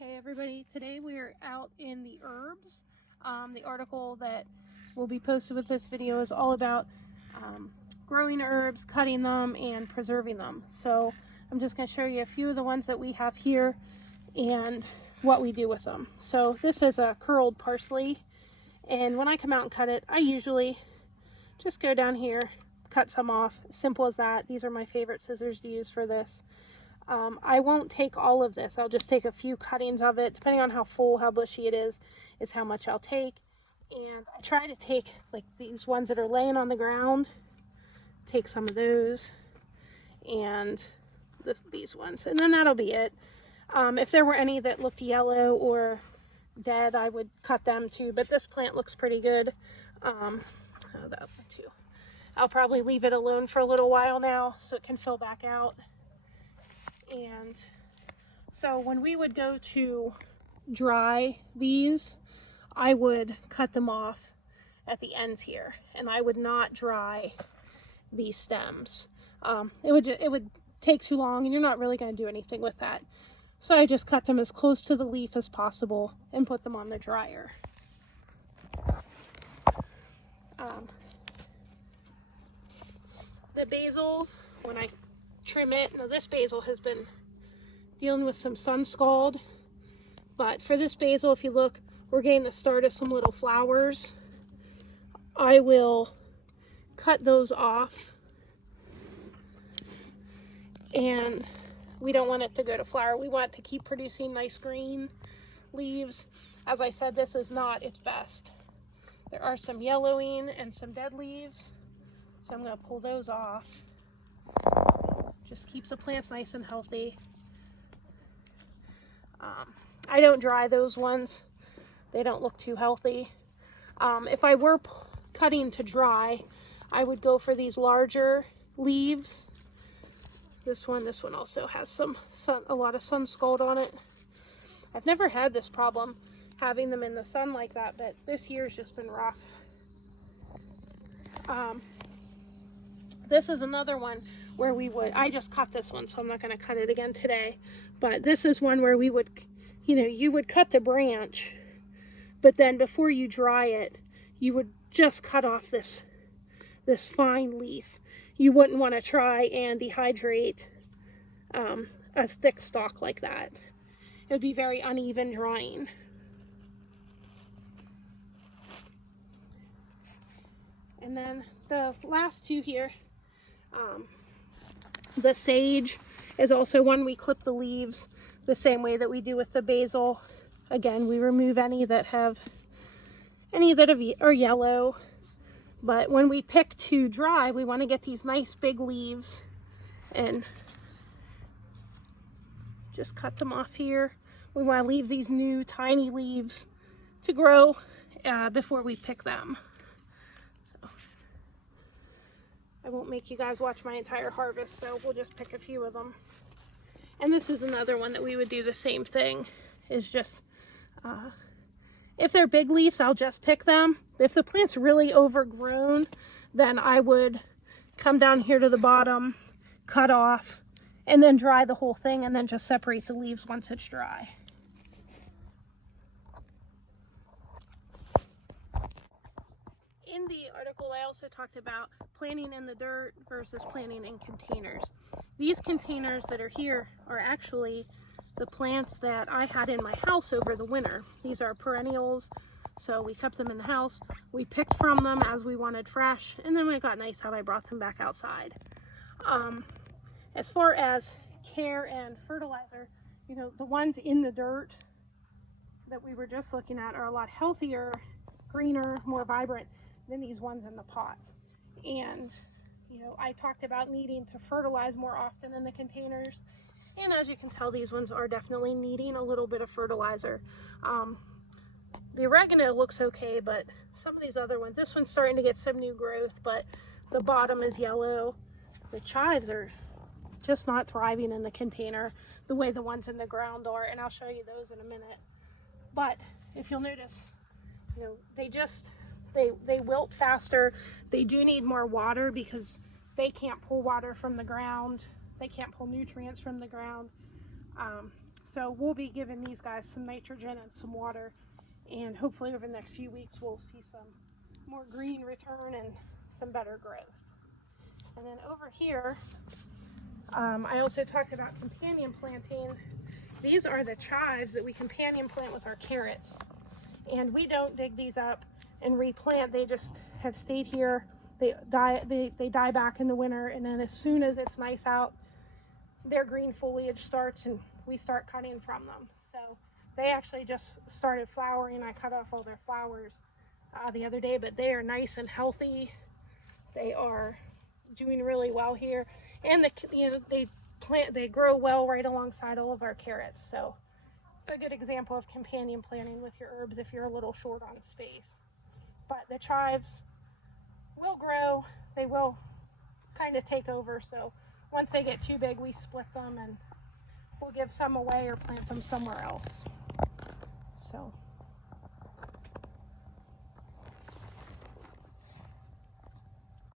Okay, everybody, today we are out in the herbs. The article that will be posted with this video is all about growing herbs, cutting them, and preserving them. So I'm just going to show you a few of the ones that we have here and what we do with them. So this is a curled parsley, and when I come out and cut it, I usually just go down here, cut some off. Simple as that. These are my favorite scissors to use for this. I won't take all of this. I'll just take a few cuttings of it. Depending on how full, how bushy it is how much I'll take. And I try to take like these ones that are laying on the ground, take some of those, and these ones. And then that'll be it. If there were any that looked yellow or dead, I would cut them too. But this plant looks pretty good. That one too. I'll probably leave it alone for a little while now so it can fill back out. And so when we would go to dry these, I would cut them off at the ends here, and I would not dry these stems. It would take too long, and you're not really going to do anything with that. So I just cut them as close to the leaf as possible and put them on the dryer. The basil, when I trim it. Now this basil has been dealing with some sun scald, but for this basil, if you look, we're getting the start of some little flowers. I will cut those off, and we don't want it to go to flower. We want it to keep producing nice green leaves. As I said, this is not its best. There are some yellowing and some dead leaves, so I'm going to pull those off. Just keeps the plants nice and healthy. I don't dry those ones. They don't look too healthy. If I were cutting to dry, I would go for these larger leaves. This one also has a lot of sun scald on it. I've never had this problem having them in the sun like that, but this year's just been rough. This is another one where I just cut this one, so I'm not going to cut it again today. But this is one where we would, you would cut the branch, but then before you dry it, you would just cut off this fine leaf. You wouldn't want to try and dehydrate a thick stalk like that. It would be very uneven drying. And then the last two here, the sage is also one we clip the leaves the same way that we do with the basil. Again, we remove any that are yellow, but when we pick to dry, we want to get these nice big leaves and just cut them off here. We want to leave these new tiny leaves to grow before we pick them. I won't make you guys watch my entire harvest, so we'll just pick a few of them. And this is another one that we would do the same thing, is just, if they're big leaves, I'll just pick them. If the plant's really overgrown, then I would come down here to the bottom, cut off, and then dry the whole thing, and then just separate the leaves once it's dry. In the article, I also talked about planting in the dirt versus planting in containers. These containers that are here are actually the plants that I had in my house over the winter. These are perennials, so we kept them in the house. We picked from them as we wanted fresh, and then when it got nice out, I brought them back outside. As far as care and fertilizer, the ones in the dirt that we were just looking at are a lot healthier, greener, more vibrant than these ones in the pots. And I talked about needing to fertilize more often in the containers, and as you can tell, these ones are definitely needing a little bit of fertilizer. The oregano looks okay, but some of these other ones, this one's starting to get some new growth, but the bottom is yellow. The chives are just not thriving in the container the way the ones in the ground are, and I'll show you those in a minute. But if you'll notice, they wilt faster. They do need more water because they can't pull water from the ground. They can't pull nutrients from the ground. So we'll be giving these guys some nitrogen and some water, and hopefully over the next few weeks we'll see some more green return and some better growth. And then over here, I also talked about companion planting. These are the chives that we companion plant with our carrots. And we don't dig these up and replant. They just have stayed here. They die back in the winter, and then as soon as it's nice out, their green foliage starts and we start cutting from them. So they actually just started flowering. I cut off all their flowers the other day, but they are nice and healthy. They are doing really well here, and they grow well right alongside all of our carrots. So it's a good example of companion planting with your herbs if you're a little short on space. But the chives will grow. They will kind of take over. So once they get too big, we split them and we'll give some away or plant them somewhere else.